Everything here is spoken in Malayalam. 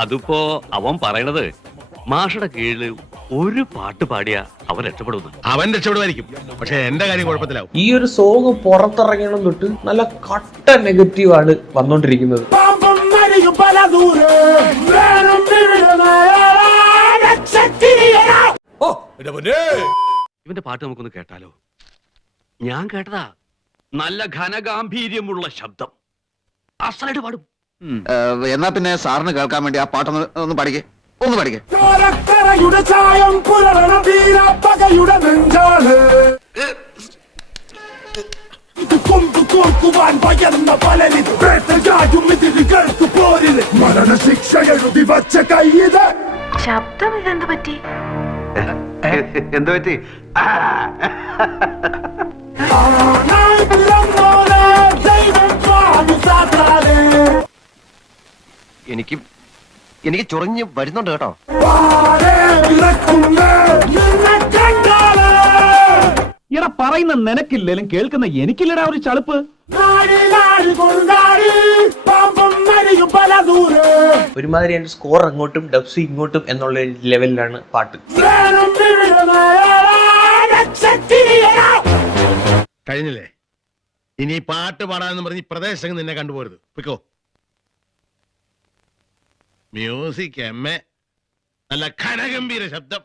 അതിപ്പോ അവൻ പറയണത് മാഷയുടെ കീഴില് ഒരു പാട്ട് പാടിയ അവൻ രക്ഷപ്പെടുന്നു. അവൻ രക്ഷപ്പെടുമായിരിക്കും, പക്ഷെ എന്റെ കാര്യം കുഴപ്പത്തിലാവും. ഈ ഒരു സോങ് പുറത്തിറങ്ങണം തൊട്ട് നല്ല കട്ട നെഗറ്റീവാണ് വന്നോണ്ടിരിക്കുന്നത്. ഇവന്റെ പാട്ട് നമുക്കൊന്ന് കേട്ടാലോ? ഞാൻ കേട്ടതാ, നല്ല ഘനഗാംഭീര്യമുള്ള ശബ്ദം, അസലായിട്ട് പാടും. എന്നാ പിന്നെ സാറിന് കേൾക്കാൻ വേണ്ടി ആ പാട്ടൊന്ന് ഒന്ന് പഠിക്കേ, ഒന്ന് പഠിക്കേ. മരണശിക്ഷ എഴുതി വച്ച കൈത് ശബ്ദം ഇതെന്ത് പറ്റി? എന്ത് പറ്റി? എനിക്ക് ചൊറിഞ്ഞ് വരുന്നുണ്ട് കേട്ടോ. ഇട പറയുന്ന നിനക്കില്ലേലും കേൾക്കുന്ന എനിക്കില്ലടാ ഒരു ചളുപ്പ്. ഒരുമാതിരി എന്റെ സ്കോർ അങ്ങോട്ടും ഡബ്സ് ഇങ്ങോട്ടും എന്നുള്ള ലെവലിലാണ് പാട്ട്. കഴിഞ്ഞില്ലേ? ഇനി പാട്ട് പാടാന്ന് പറഞ്ഞ് പ്രദേശങ്ങൾ നിന്നെ കണ്ടുപോരുത്. പിക്കോ മ്യൂസിക് എമ്മ നല്ല ഘനഗംഭീര ശബ്ദം.